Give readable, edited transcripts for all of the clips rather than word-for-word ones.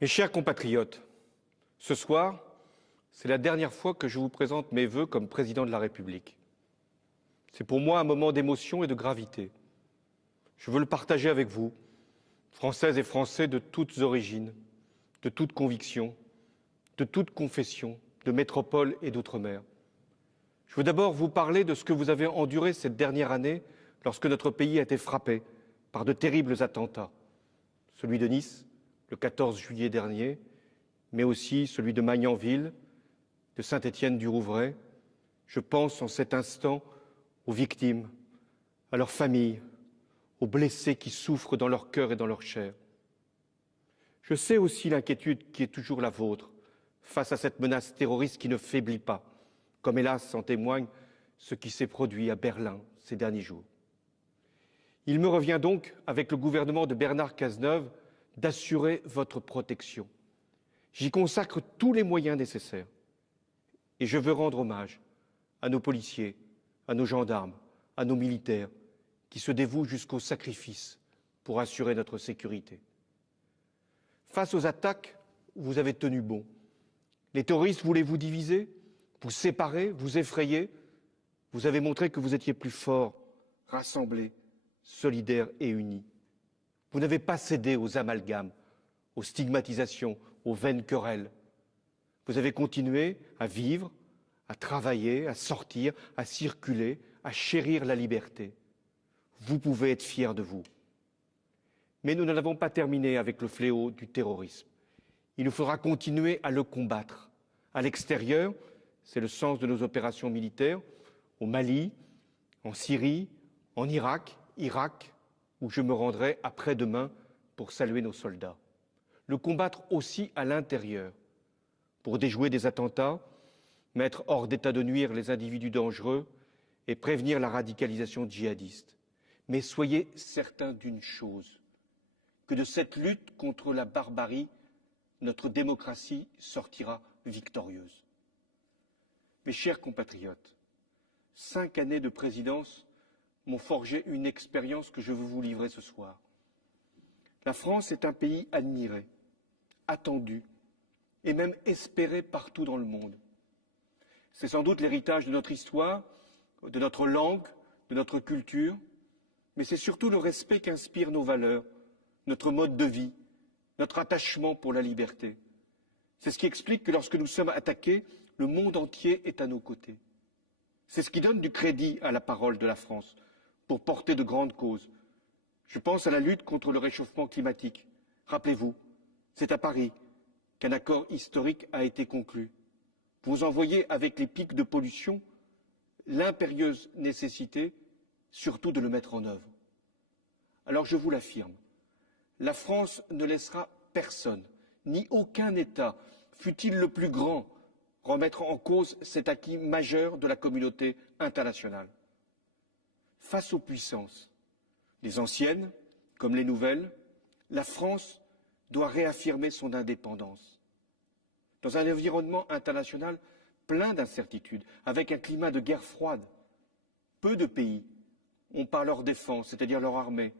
Mes chers compatriotes, ce soir, c'est la dernière fois que je vous présente mes vœux comme président de la République. C'est pour moi un moment d'émotion et de gravité. Je veux le partager avec vous, Françaises et Français de toutes origines, de toutes convictions, de toutes confessions, de métropole et d'outre-mer. Je veux d'abord vous parler de ce que vous avez enduré cette dernière année lorsque notre pays a été frappé par de terribles attentats. Celui de Nice, le 14 juillet dernier, mais aussi celui de Magnanville, de Saint-Étienne-du-Rouvray. Je pense en cet instant aux victimes, à leurs familles, aux blessés qui souffrent dans leur cœur et dans leur chair. Je sais aussi l'inquiétude qui est toujours la vôtre face à cette menace terroriste qui ne faiblit pas, comme hélas en témoigne ce qui s'est produit à Berlin ces derniers jours. Il me revient donc, avec le gouvernement de Bernard Cazeneuve, d'assurer votre protection. J'y consacre tous les moyens nécessaires. Et je veux rendre hommage à nos policiers, à nos gendarmes, à nos militaires, qui se dévouent jusqu'au sacrifice pour assurer notre sécurité. Face aux attaques, vous avez tenu bon. Les terroristes voulaient vous diviser, vous séparer, vous effrayer. Vous avez montré que vous étiez plus forts, rassemblés, solidaires et unis. Vous n'avez pas cédé aux amalgames, aux stigmatisations, aux vaines querelles. Vous avez continué à vivre, à travailler, à sortir, à circuler, à chérir la liberté. Vous pouvez être fiers de vous. Mais nous n'en avons pas terminé avec le fléau du terrorisme. Il nous faudra continuer à le combattre. À l'extérieur, c'est le sens de nos opérations militaires, au Mali, en Syrie, en Irak, où je me rendrai après-demain pour saluer nos soldats. Le combattre aussi à l'intérieur, pour déjouer des attentats, mettre hors d'état de nuire les individus dangereux et prévenir la radicalisation djihadiste. Mais soyez certains d'une chose, que de cette lutte contre la barbarie, notre démocratie sortira victorieuse. Mes chers compatriotes, 5 années de présidence m'ont forgé une expérience que je veux vous livrer ce soir. La France est un pays admiré, attendu et même espéré partout dans le monde. C'est sans doute l'héritage de notre histoire, de notre langue, de notre culture, mais c'est surtout le respect qu'inspirent nos valeurs, notre mode de vie, notre attachement pour la liberté. C'est ce qui explique que lorsque nous sommes attaqués, le monde entier est à nos côtés. C'est ce qui donne du crédit à la parole de la France pour porter de grandes causes. Je pense à la lutte contre le réchauffement climatique. Rappelez-vous, c'est à Paris qu'un accord historique a été conclu. Vous en voyez avec les pics de pollution l'impérieuse nécessité surtout de le mettre en œuvre. Alors je vous l'affirme, la France ne laissera personne, ni aucun État, fût-il le plus grand, remettre en cause cet acquis majeur de la communauté internationale. Face aux puissances, les anciennes comme les nouvelles, la France doit réaffirmer son indépendance. Dans un environnement international plein d'incertitudes, avec un climat de guerre froide, peu de pays ont par leur défense, c'est-à-dire leur armée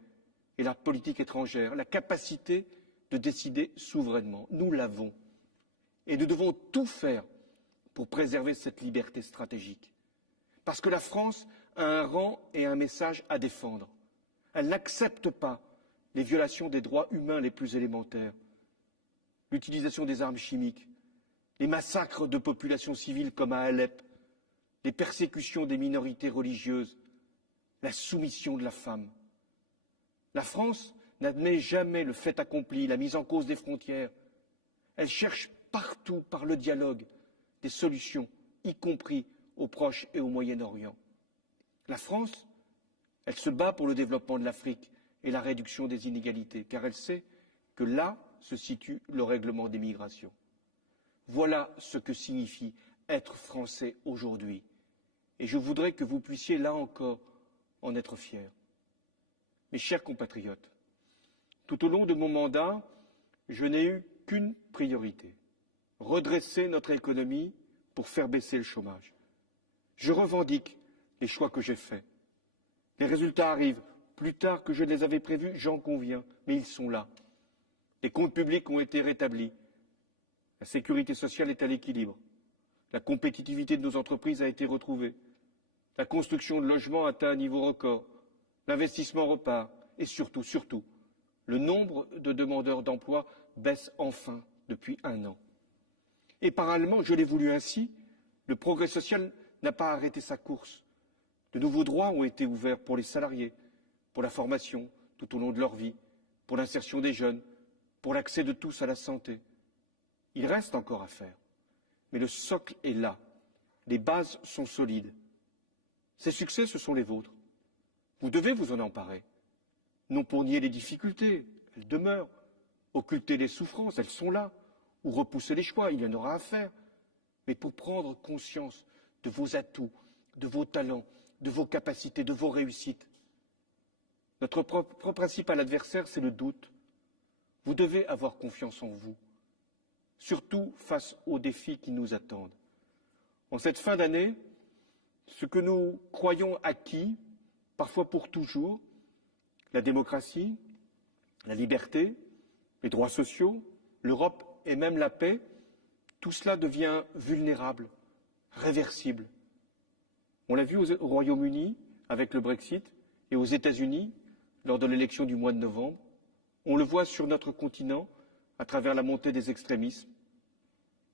et leur politique étrangère, la capacité de décider souverainement. Nous l'avons. Et nous devons tout faire pour préserver cette liberté stratégique. Parce que la France a un rang et un message à défendre. Elle n'accepte pas les violations des droits humains les plus élémentaires, l'utilisation des armes chimiques, les massacres de populations civiles comme à Alep, les persécutions des minorités religieuses, la soumission de la femme. La France n'admet jamais le fait accompli, la mise en cause des frontières. Elle cherche partout, par le dialogue, des solutions, y compris au Proche et au Moyen-Orient. La France, elle se bat pour le développement de l'Afrique et la réduction des inégalités, car elle sait que là se situe le règlement des migrations. Voilà ce que signifie être français aujourd'hui. Et je voudrais que vous puissiez, là encore, en être fiers. Mes chers compatriotes, tout au long de mon mandat, je n'ai eu qu'une priorité, redresser notre économie pour faire baisser le chômage. Je revendique les choix que j'ai faits. Les résultats arrivent plus tard que je ne les avais prévus, j'en conviens, mais ils sont là. Les comptes publics ont été rétablis. La sécurité sociale est à l'équilibre. La compétitivité de nos entreprises a été retrouvée. La construction de logements atteint un niveau record. L'investissement repart. Et surtout, le nombre de demandeurs d'emploi baisse enfin depuis 1 an. Et parallèlement, je l'ai voulu ainsi, le progrès social n'a pas arrêté sa course. De nouveaux droits ont été ouverts pour les salariés, pour la formation tout au long de leur vie, pour l'insertion des jeunes, pour l'accès de tous à la santé. Il reste encore à faire, mais le socle est là, les bases sont solides. Ces succès, ce sont les vôtres. Vous devez vous en emparer, non pour nier les difficultés, elles demeurent, occulter les souffrances, elles sont là, ou repousser les choix, il y en aura à faire, mais pour prendre conscience de vos atouts, de vos talents, de vos capacités, de vos réussites. Notre principal adversaire, c'est le doute. Vous devez avoir confiance en vous, surtout face aux défis qui nous attendent. En cette fin d'année, ce que nous croyons acquis, parfois pour toujours, la démocratie, la liberté, les droits sociaux, l'Europe et même la paix, tout cela devient vulnérable, réversible. On l'a vu au Royaume-Uni avec le Brexit et aux États-Unis lors de l'élection du mois de novembre. On le voit sur notre continent à travers la montée des extrémismes.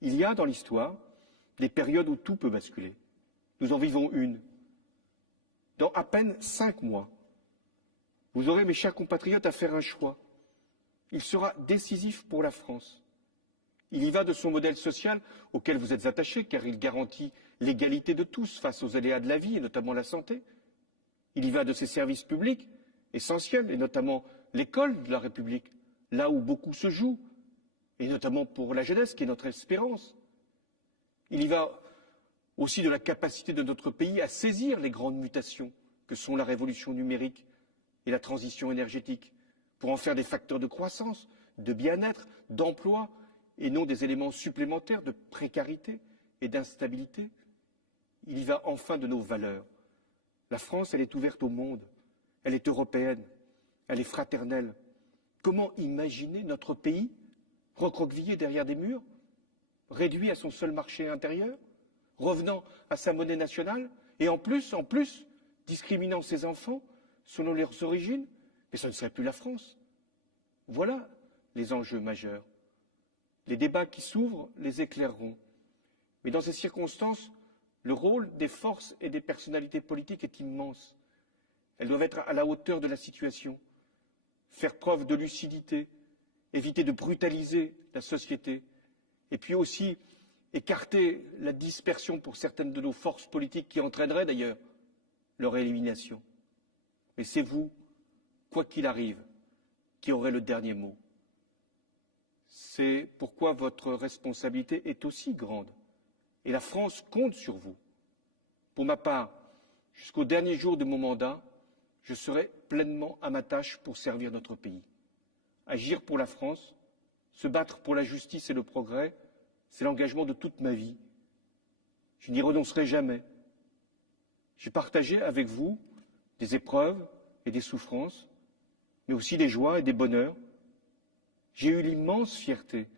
Il y a dans l'histoire des périodes où tout peut basculer. Nous en vivons une. Dans à peine 5 mois, vous aurez, mes chers compatriotes, à faire un choix. Il sera décisif pour la France. Il y va de son modèle social auquel vous êtes attachés, car il garantit l'égalité de tous face aux aléas de la vie, et notamment la santé. Il y va de ses services publics essentiels, et notamment l'école de la République, là où beaucoup se joue, et notamment pour la jeunesse, qui est notre espérance. Il y va aussi de la capacité de notre pays à saisir les grandes mutations que sont la révolution numérique et la transition énergétique, pour en faire des facteurs de croissance, de bien-être, d'emploi, et non des éléments supplémentaires de précarité et d'instabilité. Il y va enfin de nos valeurs. La France, elle est ouverte au monde, elle est européenne, elle est fraternelle. Comment imaginer notre pays recroquevillé derrière des murs, réduit à son seul marché intérieur, revenant à sa monnaie nationale, et en plus, discriminant ses enfants selon leurs origines? Mais ce ne serait plus la France. Voilà les enjeux majeurs. Les débats qui s'ouvrent les éclaireront. Mais dans ces circonstances, le rôle des forces et des personnalités politiques est immense. Elles doivent être à la hauteur de la situation, faire preuve de lucidité, éviter de brutaliser la société, et puis aussi écarter la dispersion pour certaines de nos forces politiques qui entraînerait d'ailleurs leur élimination. Mais c'est vous, quoi qu'il arrive, qui aurez le dernier mot. C'est pourquoi votre responsabilité est aussi grande. Et la France compte sur vous. Pour ma part, jusqu'au dernier jour de mon mandat, je serai pleinement à ma tâche pour servir notre pays. Agir pour la France, se battre pour la justice et le progrès, c'est l'engagement de toute ma vie. Je n'y renoncerai jamais. J'ai partagé avec vous des épreuves et des souffrances, mais aussi des joies et des bonheurs. J'ai eu l'immense fierté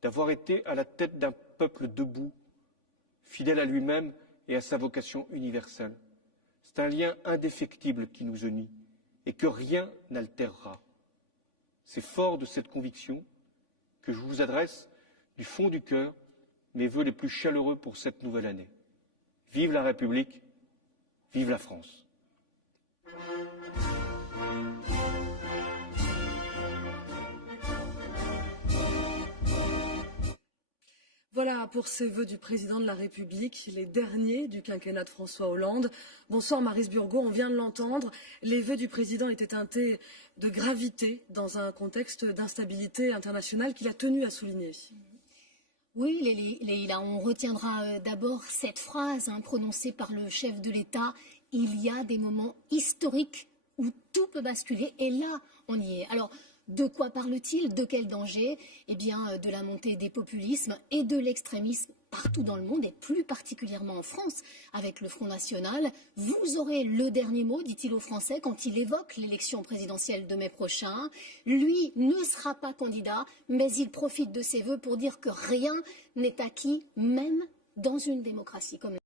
d'avoir été à la tête d'un peuple debout, fidèle à lui-même et à sa vocation universelle. C'est un lien indéfectible qui nous unit et que rien n'altérera. C'est fort de cette conviction que je vous adresse du fond du cœur mes vœux les plus chaleureux pour cette nouvelle année. Vive la République, vive la France. Voilà pour ces vœux du président de la République, les derniers du quinquennat de François Hollande. Bonsoir Maryse Burgot, on vient de l'entendre. Les vœux du président étaient teintés de gravité dans un contexte d'instabilité internationale qu'il a tenu à souligner. Oui, Leïla, on retiendra d'abord cette phrase prononcée par le chef de l'État. Il y a des moments historiques où tout peut basculer et là, on y est. Alors, de quoi parle-t-il? De quel danger? Eh bien, de la montée des populismes et de l'extrémisme partout dans le monde et plus particulièrement en France avec le Front National. Vous aurez le dernier mot, dit-il aux Français quand il évoque l'élection présidentielle de mai prochain. Lui ne sera pas candidat, mais il profite de ses vœux pour dire que rien n'est acquis, même dans une démocratie comme